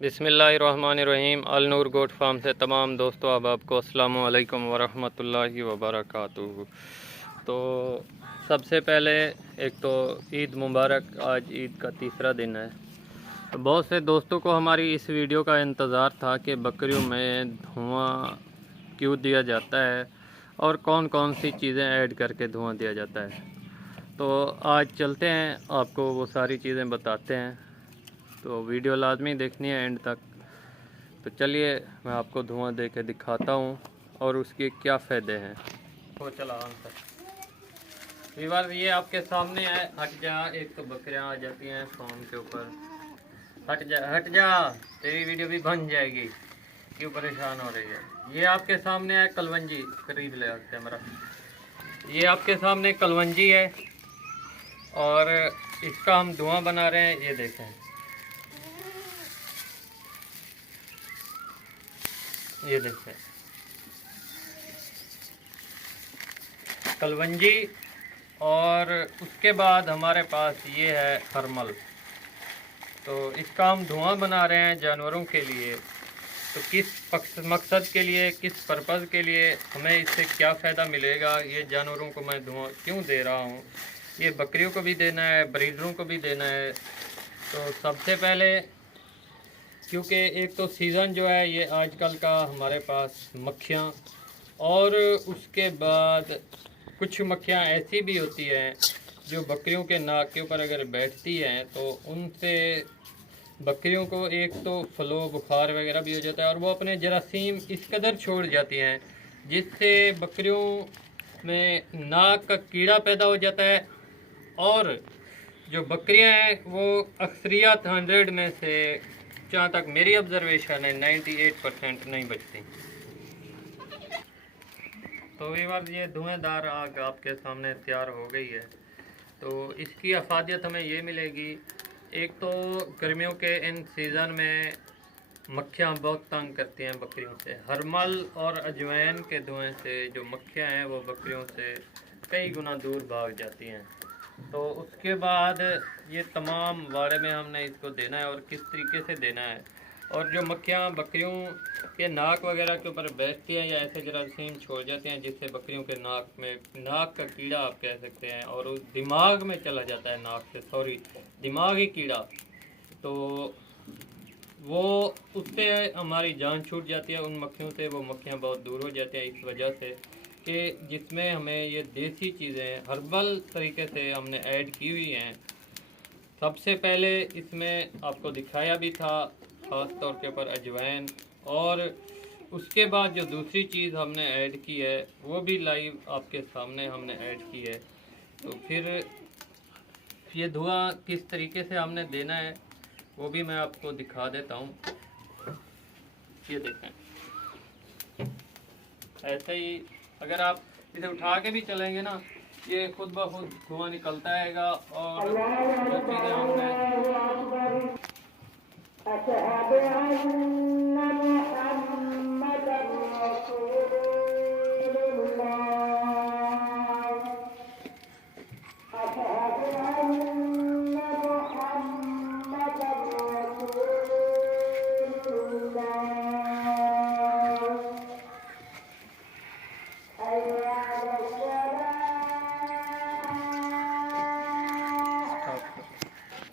बिस्मिल्लाहिर्रहमानिर्रहीम। अल नूर goat farm से तमाम दोस्तों आपको अस्सलामु अलैकुम वरहमतुल्लाहि वबरकातुहू। तो सबसे पहले एक तो ईद मुबारक। आज ईद का तीसरा दिन है। तो बहुत से दोस्तों को हमारी इस वीडियो का इंतज़ार था कि बकरियों में धुआं क्यों दिया जाता है और कौन कौन सी चीज़ें ऐड करके धुआं दिया जाता है। तो आज चलते हैं, आपको वो सारी चीज़ें बताते हैं। तो वीडियो लाजमी देखनी है एंड तक। तो चलिए मैं आपको धुआं दे के दिखाता हूँ और उसके क्या फ़ायदे हैं। तो चला वीवर, ये आपके सामने है। हट जा, एक तो बकरियाँ आ जाती हैं फ़ोन के ऊपर। हट जा हट जा, तेरी वीडियो भी बन जाएगी, क्यों परेशान हो रही है। ये आपके सामने है कलवंजी, करीब ले कैमरा। ये आपके सामने कलवंजी है और इसका हम धुआं बना रहे हैं। ये देखें, ये देखें कलवंजी। और उसके बाद हमारे पास ये है हरमल। तो इसका हम धुआं बना रहे हैं जानवरों के लिए। तो किस मकसद के लिए, किस पर्पज़ के लिए, हमें इससे क्या फ़ायदा मिलेगा, ये जानवरों को मैं धुआं क्यों दे रहा हूँ, ये बकरियों को भी देना है, ब्रीडरों को भी देना है। तो सबसे पहले, क्योंकि एक तो सीज़न जो है ये आजकल का हमारे पास मक्खियाँ, और उसके बाद कुछ मक्खियाँ ऐसी भी होती हैं जो बकरियों के नाक के ऊपर अगर बैठती हैं तो उनसे बकरियों को एक तो फ्लो, बुखार वगैरह भी हो जाता है और वो अपने जरासीम इस कदर छोड़ जाती हैं जिससे बकरियों में नाक का कीड़ा पैदा हो जाता है। और जो बकरियां हैं वो अक्सरियत 100 में से, जहाँ तक मेरी ऑब्जर्वेशन है, 98% नहीं बचती। तो वीवर, ये धुआंधार आग आपके सामने तैयार हो गई है। तो इसकी अफादियत हमें ये मिलेगी। एक तो गर्मियों के इन सीज़न में मक्खियाँ बहुत तंग करती हैं बकरियों से। हरमल और अजवाइन के धुएं से जो मक्खियाँ हैं वो बकरियों से कई गुना दूर भाग जाती हैं। तो उसके बाद ये तमाम वाड़े में हमने इसको देना है और किस तरीके से देना है। और जो मक्खियाँ बकरियों के नाक वगैरह के ऊपर बैठती हैं या ऐसे जरासीम छोड़ जाते हैं जिससे बकरियों के नाक में, नाक का कीड़ा आप कह सकते हैं, और उस दिमाग में चला जाता है, नाक से, सॉरी, दिमागी कीड़ा। तो वो, उससे हमारी जान छूट जाती है उन मक्खियों से। वो मक्खियाँ बहुत दूर हो जाती हैं इस वजह से कि जिसमें हमें ये देसी चीज़ें हर्बल तरीके से हमने ऐड की हुई हैं। सबसे पहले इसमें आपको दिखाया भी था ख़ास तौर के ऊपर अजवाइन, और उसके बाद जो दूसरी चीज़ हमने ऐड की है वो भी लाइव आपके सामने हमने ऐड की है। तो फिर ये धुआं किस तरीके से हमने देना है वो भी मैं आपको दिखा देता हूँ। ये देखें, ऐसे ही अगर आप इसे उठा के भी चलेंगे ना, ये खुद ब खुद धुआं निकलता रहेगा। और जो चीज़ें हमने